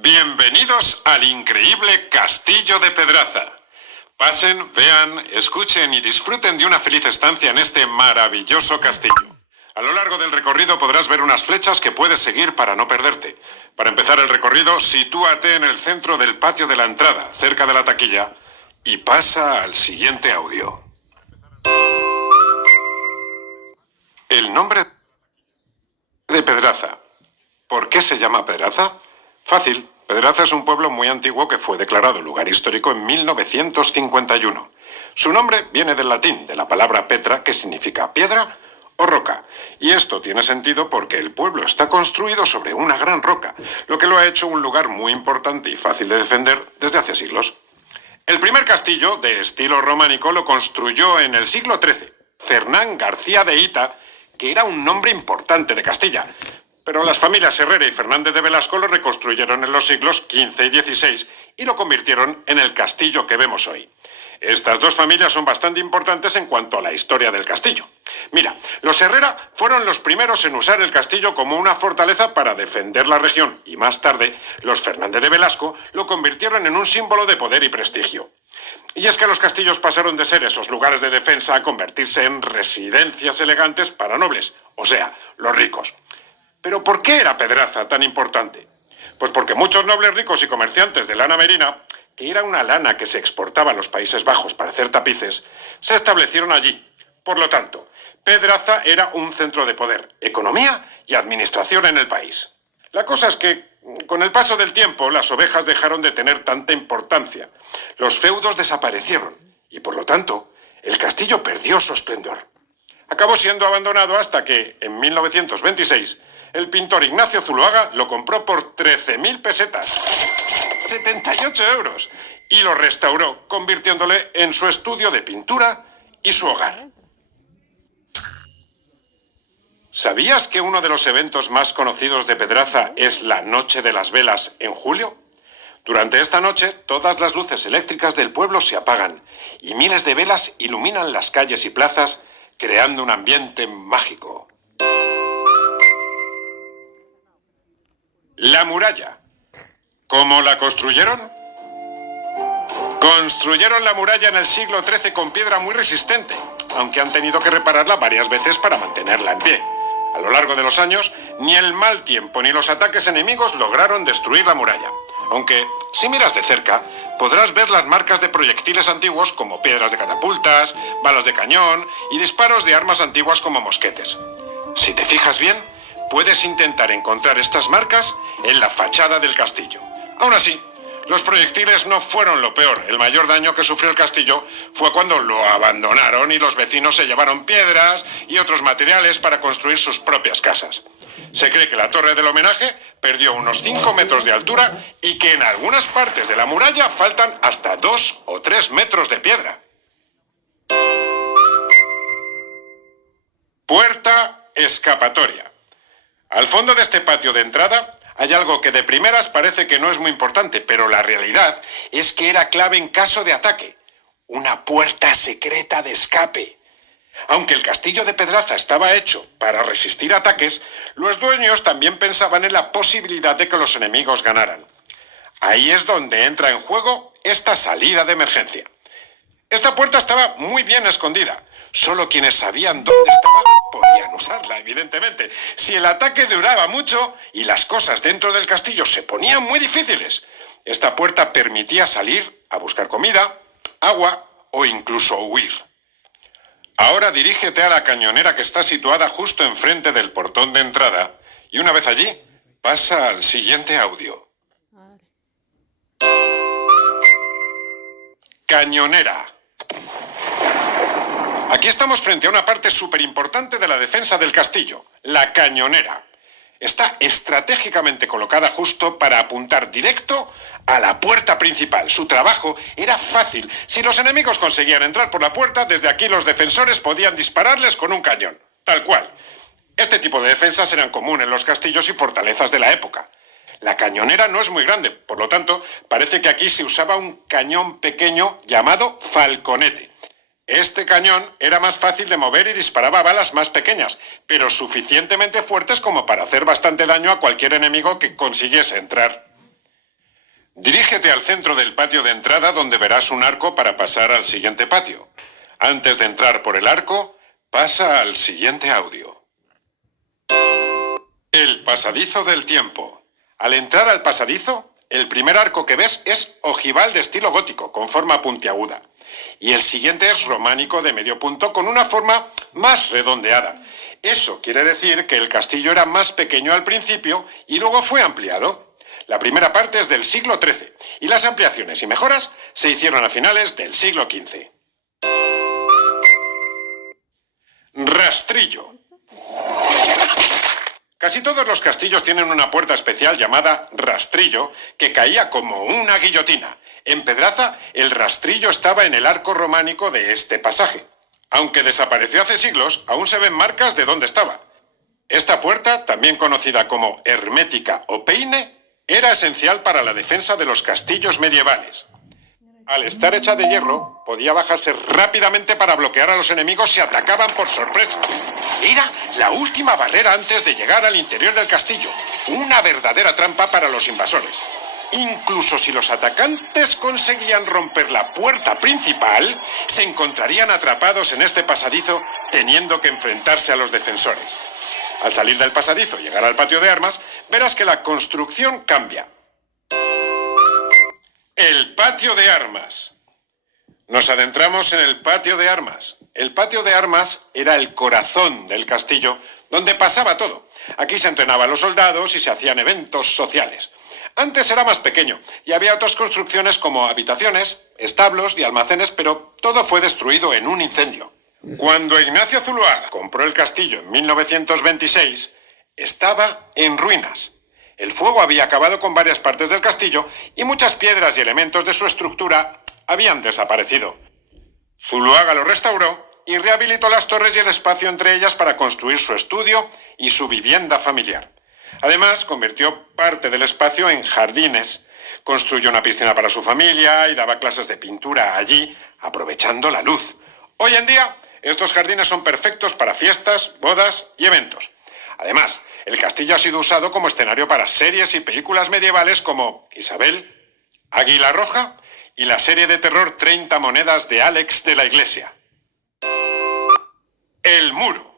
Bienvenidos al increíble Castillo de Pedraza. Pasen, vean, escuchen y disfruten de una feliz estancia en este maravilloso castillo. A lo largo del recorrido podrás ver unas flechas que puedes seguir para no perderte. Para empezar el recorrido, sitúate en el centro del patio de la entrada, cerca de la taquilla, y pasa al siguiente audio. El nombre de Pedraza. ¿Por qué se llama Pedraza? Fácil. Pedraza es un pueblo muy antiguo que fue declarado lugar histórico en 1951. Su nombre viene del latín, de la palabra petra, que significa piedra o roca. Y esto tiene sentido porque el pueblo está construido sobre una gran roca, lo que lo ha hecho un lugar muy importante y fácil de defender desde hace siglos. El primer castillo, de estilo románico, lo construyó en el siglo XIII Fernán García de Hita, que era un nombre importante de Castilla. Pero las familias Herrera y Fernández de Velasco lo reconstruyeron en los siglos XV y XVI y lo convirtieron en el castillo que vemos hoy. Estas dos familias son bastante importantes en cuanto a la historia del castillo. Mira, los Herrera fueron los primeros en usar el castillo como una fortaleza para defender la región y más tarde los Fernández de Velasco lo convirtieron en un símbolo de poder y prestigio. Y es que los castillos pasaron de ser esos lugares de defensa a convertirse en residencias elegantes para nobles, o sea, los ricos. ¿Pero por qué era Pedraza tan importante? Pues porque muchos nobles ricos y comerciantes de lana merina, que era una lana que se exportaba a los Países Bajos para hacer tapices, se establecieron allí. Por lo tanto, Pedraza era un centro de poder, economía y administración en el país. La cosa es que, con el paso del tiempo, las ovejas dejaron de tener tanta importancia. Los feudos desaparecieron y, por lo tanto, el castillo perdió su esplendor. Acabó siendo abandonado hasta que, en 1926, el pintor Ignacio Zuloaga lo compró por 13.000 pesetas, 78 euros, y lo restauró, convirtiéndole en su estudio de pintura y su hogar. ¿Sabías que uno de los eventos más conocidos de Pedraza es la Noche de las Velas en julio? Durante esta noche, todas las luces eléctricas del pueblo se apagan y miles de velas iluminan las calles y plazas, creando un ambiente mágico. La muralla. ¿Cómo la construyeron? Construyeron la muralla en el siglo XIII con piedra muy resistente, aunque han tenido que repararla varias veces para mantenerla en pie. A lo largo de los años, ni el mal tiempo ni los ataques enemigos lograron destruir la muralla. Aunque, si miras de cerca, podrás ver las marcas de proyectiles antiguos como piedras de catapultas, balas de cañón y disparos de armas antiguas como mosquetes. Si te fijas bien, puedes intentar encontrar estas marcas en la fachada del castillo. Aún así, los proyectiles no fueron lo peor. El mayor daño que sufrió el castillo fue cuando lo abandonaron y los vecinos se llevaron piedras y otros materiales para construir sus propias casas. Se cree que la torre del homenaje perdió unos 5 metros de altura y que en algunas partes de la muralla faltan hasta 2 o 3 metros de piedra. Puerta escapatoria. Al fondo de este patio de entrada hay algo que de primeras parece que no es muy importante, pero la realidad es que era clave en caso de ataque. Una puerta secreta de escape. Aunque el castillo de Pedraza estaba hecho para resistir ataques, los dueños también pensaban en la posibilidad de que los enemigos ganaran. Ahí es donde entra en juego esta salida de emergencia. Esta puerta estaba muy bien escondida. Solo quienes sabían dónde estaba podían usarla, evidentemente. Si el ataque duraba mucho y las cosas dentro del castillo se ponían muy difíciles, esta puerta permitía salir a buscar comida, agua o incluso huir. Ahora dirígete a la cañonera que está situada justo enfrente del portón de entrada y una vez allí, pasa al siguiente audio. Cañonera. Aquí estamos frente a una parte súper importante de la defensa del castillo, la cañonera. Está estratégicamente colocada justo para apuntar directo a la puerta principal. Su trabajo era fácil. Si los enemigos conseguían entrar por la puerta, desde aquí los defensores podían dispararles con un cañón. Tal cual. Este tipo de defensas eran comunes en los castillos y fortalezas de la época. La cañonera no es muy grande, por lo tanto, parece que aquí se usaba un cañón pequeño llamado falconete. Este cañón era más fácil de mover y disparaba balas más pequeñas, pero suficientemente fuertes como para hacer bastante daño a cualquier enemigo que consiguiese entrar. Dirígete al centro del patio de entrada donde verás un arco para pasar al siguiente patio. Antes de entrar por el arco, pasa al siguiente audio. El pasadizo del tiempo. Al entrar al pasadizo, el primer arco que ves es ojival de estilo gótico, con forma puntiaguda. Y el siguiente es románico de medio punto, con una forma más redondeada. Eso quiere decir que el castillo era más pequeño al principio y luego fue ampliado. La primera parte es del siglo XIII y las ampliaciones y mejoras se hicieron a finales del siglo XV. Rastrillo. Casi todos los castillos tienen una puerta especial llamada rastrillo que caía como una guillotina. En Pedraza, el rastrillo estaba en el arco románico de este pasaje. Aunque desapareció hace siglos, aún se ven marcas de dónde estaba. Esta puerta, también conocida como hermética o peine, era esencial para la defensa de los castillos medievales. Al estar hecha de hierro, podía bajarse rápidamente para bloquear a los enemigos si atacaban por sorpresa. Era la última barrera antes de llegar al interior del castillo, una verdadera trampa para los invasores. Incluso si los atacantes conseguían romper la puerta principal, se encontrarían atrapados en este pasadizo teniendo que enfrentarse a los defensores. Al salir del pasadizo y llegar al patio de armas, verás que la construcción cambia. El patio de armas. Nos adentramos en el patio de armas. El patio de armas era el corazón del castillo, donde pasaba todo. Aquí se entrenaban los soldados y se hacían eventos sociales. Antes era más pequeño y había otras construcciones como habitaciones, establos y almacenes, pero todo fue destruido en un incendio. Cuando Ignacio Zuloaga compró el castillo en 1926, estaba en ruinas. El fuego había acabado con varias partes del castillo y muchas piedras y elementos de su estructura habían desaparecido. Zuloaga lo restauró y rehabilitó las torres y el espacio entre ellas para construir su estudio y su vivienda familiar. Además, convirtió parte del espacio en jardines, construyó una piscina para su familia y daba clases de pintura allí, aprovechando la luz. Hoy en día, estos jardines son perfectos para fiestas, bodas y eventos. Además, el castillo ha sido usado como escenario para series y películas medievales como Isabel, Águila Roja y la serie de terror 30 monedas de Álex de la Iglesia. El muro.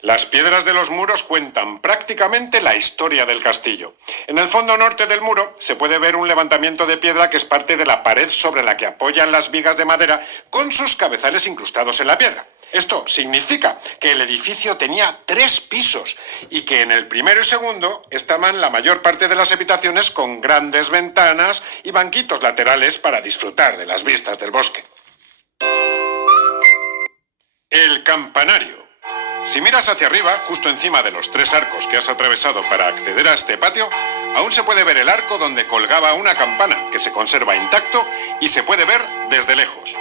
Las piedras de los muros cuentan prácticamente la historia del castillo. En el fondo norte del muro se puede ver un levantamiento de piedra que es parte de la pared sobre la que apoyan las vigas de madera con sus cabezales incrustados en la piedra. Esto significa que el edificio tenía 3 pisos y que en el primero y segundo estaban la mayor parte de las habitaciones con grandes ventanas y banquitos laterales para disfrutar de las vistas del bosque. El campanario. Si miras hacia arriba, justo encima de los 3 arcos que has atravesado para acceder a este patio, aún se puede ver el arco donde colgaba una campana, que se conserva intacto y se puede ver desde lejos.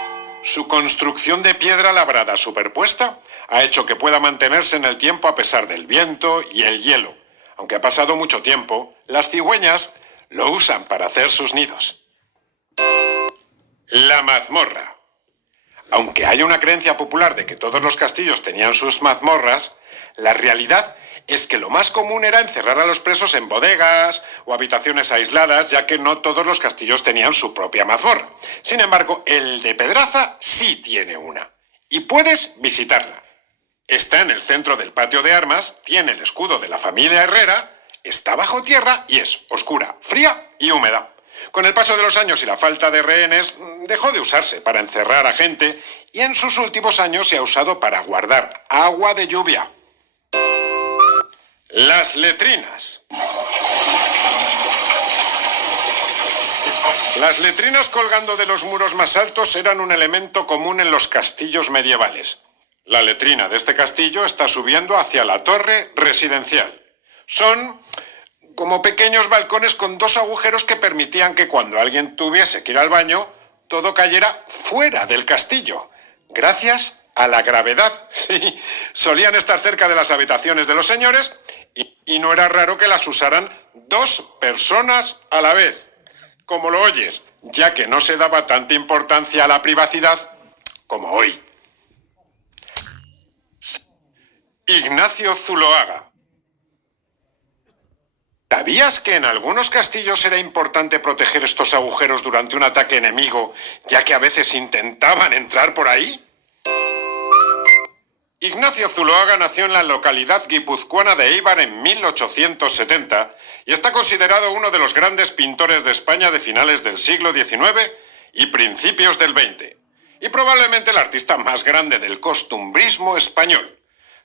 Su construcción de piedra labrada superpuesta ha hecho que pueda mantenerse en el tiempo a pesar del viento y el hielo. Aunque ha pasado mucho tiempo, las cigüeñas lo usan para hacer sus nidos. La mazmorra. Aunque hay una creencia popular de que todos los castillos tenían sus mazmorras, la realidad es que lo más común era encerrar a los presos en bodegas o habitaciones aisladas, ya que no todos los castillos tenían su propia mazmorra. Sin embargo, el de Pedraza sí tiene una, y puedes visitarla. Está en el centro del patio de armas, tiene el escudo de la familia Herrera, está bajo tierra y es oscura, fría y húmeda. Con el paso de los años y la falta de rehenes, dejó de usarse para encerrar a gente y en sus últimos años se ha usado para guardar agua de lluvia. Las letrinas. Las letrinas colgando de los muros más altos eran un elemento común en los castillos medievales. La letrina de este castillo está subiendo hacia la torre residencial. Son como pequeños balcones con 2 agujeros que permitían que cuando alguien tuviese que ir al baño, todo cayera fuera del castillo. Gracias a la gravedad. Sí, solían estar cerca de las habitaciones de los señores y no era raro que las usaran 2 personas a la vez. Como lo oyes, ya que no se daba tanta importancia a la privacidad como hoy. Ignacio Zuloaga. ¿Sabías que en algunos castillos era importante proteger estos agujeros durante un ataque enemigo, ya que a veces intentaban entrar por ahí? Ignacio Zuloaga nació en la localidad guipuzcoana de Éibar en 1870 y está considerado uno de los grandes pintores de España de finales del siglo XIX y principios del XX, y probablemente el artista más grande del costumbrismo español.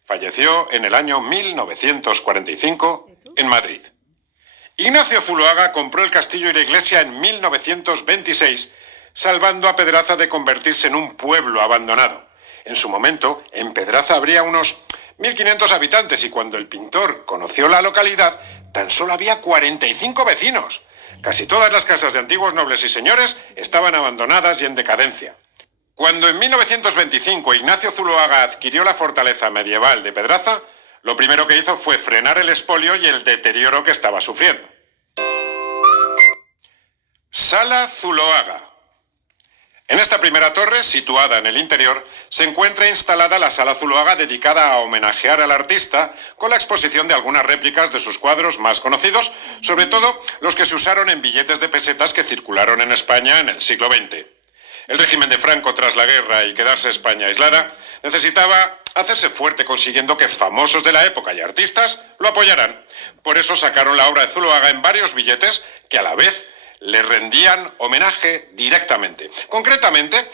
Falleció en el año 1945 en Madrid. Ignacio Zuloaga compró el castillo y la iglesia en 1926, salvando a Pedraza de convertirse en un pueblo abandonado. En su momento, en Pedraza habría unos 1.500 habitantes y cuando el pintor conoció la localidad, tan solo había 45 vecinos. Casi todas las casas de antiguos nobles y señores estaban abandonadas y en decadencia. Cuando en 1925 Ignacio Zuloaga adquirió la fortaleza medieval de Pedraza, lo primero que hizo fue frenar el expolio y el deterioro que estaba sufriendo. Sala Zuloaga. En esta primera torre, situada en el interior, se encuentra instalada la Sala Zuloaga dedicada a homenajear al artista con la exposición de algunas réplicas de sus cuadros más conocidos, sobre todo los que se usaron en billetes de pesetas que circularon en España en el siglo XX. El régimen de Franco tras la guerra y quedarse España aislada, necesitaba hacerse fuerte consiguiendo que famosos de la época y artistas lo apoyaran. Por eso sacaron la obra de Zuloaga en varios billetes que a la vez le rendían homenaje directamente. Concretamente,